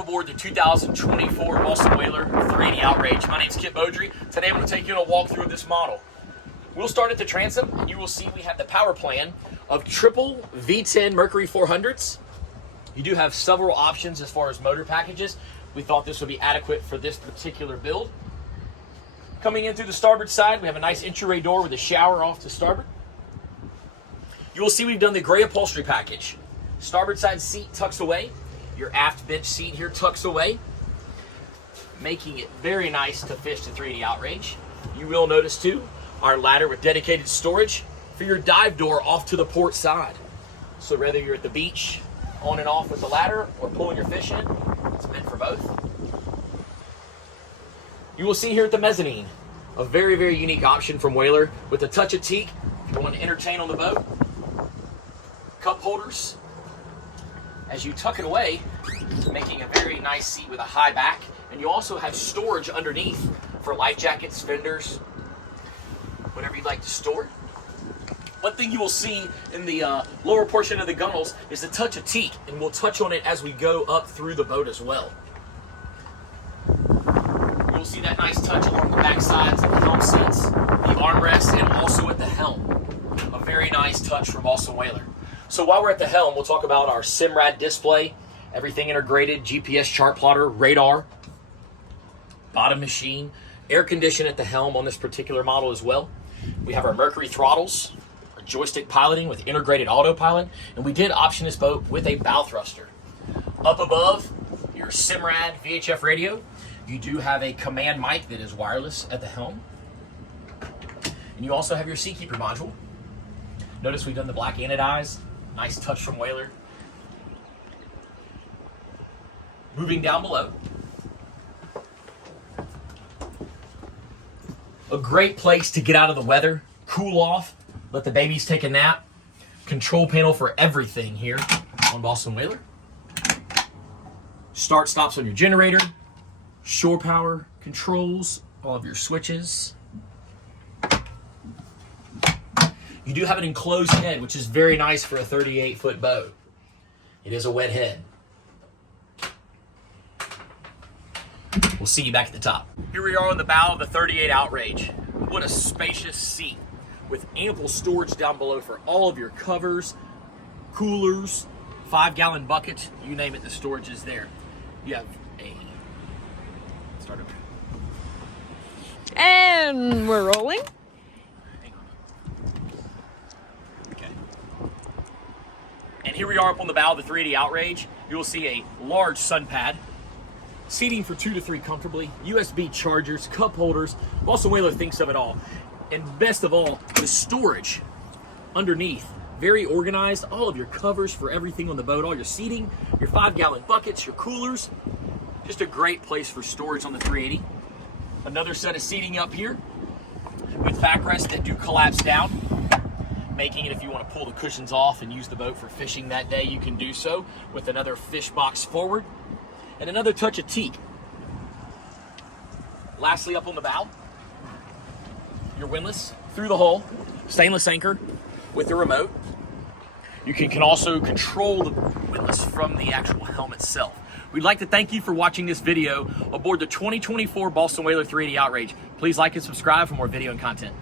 Welcome aboard the 2024 Boston Whaler 380 Outrage. My name's Kip Beaudry. Today I'm going to take you on a walkthrough of this model. We'll start at the transom, and you will see we have the power plan of triple V10 Mercury 400s. You do have several options as far as motor packages. We thought this would be adequate for this particular build. Coming in through the starboard side, we have a nice entryway door with a shower off to starboard. You will see we've done the gray upholstery package. Starboard side seat tucks away. Your aft bench seat here tucks away, making it very nice to fish the 380 Outrage. You will notice too, our ladder with dedicated storage for your dive door off to the port side. So whether you're at the beach, on and off with the ladder, or pulling your fish in, it's meant for both. You will see here at the mezzanine, a very, very unique option from Whaler with a touch of teak if you want to entertain on the boat. Cup holders. As you tuck it away, making a very nice seat with a high back. And you also have storage underneath for life jackets, fenders, whatever you'd like to store. One thing you will see in the lower portion of the gunnels is the touch of teak, and we'll touch on it as we go up through the boat as well. You'll see that nice touch along the back sides of the helm seats, the armrest, and also at the helm. A very nice touch from Boston Whaler. So while we're at the helm, we'll talk about our Simrad display, everything integrated, GPS chart plotter, radar, bottom machine, air condition at the helm on this particular model as well. We have our Mercury throttles, our joystick piloting with integrated autopilot, and we did option this boat with a bow thruster. Up above, your Simrad VHF radio. You do have a command mic that is wireless at the helm. And you also have your Seakeeper module. Notice we've done the black anodized. Nice touch from Whaler. Moving down below. A great place to get out of the weather, cool off, let the babies take a nap. Control panel for everything here on Boston Whaler. Start stops on your generator. Shore power controls, all of your switches. You do have an enclosed head, which is very nice for a 38-foot boat. It is a wet head. We'll see you back at the top. Here we are on the bow of the 38 Outrage. What a spacious seat with ample storage down below for all of your covers, coolers, 5-gallon buckets, you name it, the storage is there. You have a start over. And we're rolling. And here we are up on the bow of the 380 Outrage. You will see a large sun pad, seating for 2 to 3 comfortably, USB chargers, cup holders. Boston Whaler thinks of it all. And best of all, the storage underneath. Very organized, all of your covers for everything on the boat, all your seating, your 5-gallon buckets, your coolers. Just a great place for storage on the 380. Another set of seating up here with backrests that do collapse down, making it, if you want to pull the cushions off and use the boat for fishing that day, you can do so with another fish box forward and another touch of teak. Lastly, up on the bow, your windlass through the hull, stainless anchor with the remote. You can also control the windlass from the actual helm itself. We'd like to thank you for watching this video aboard the 2024 Boston Whaler 380 Outrage. Please like and subscribe for more video and content.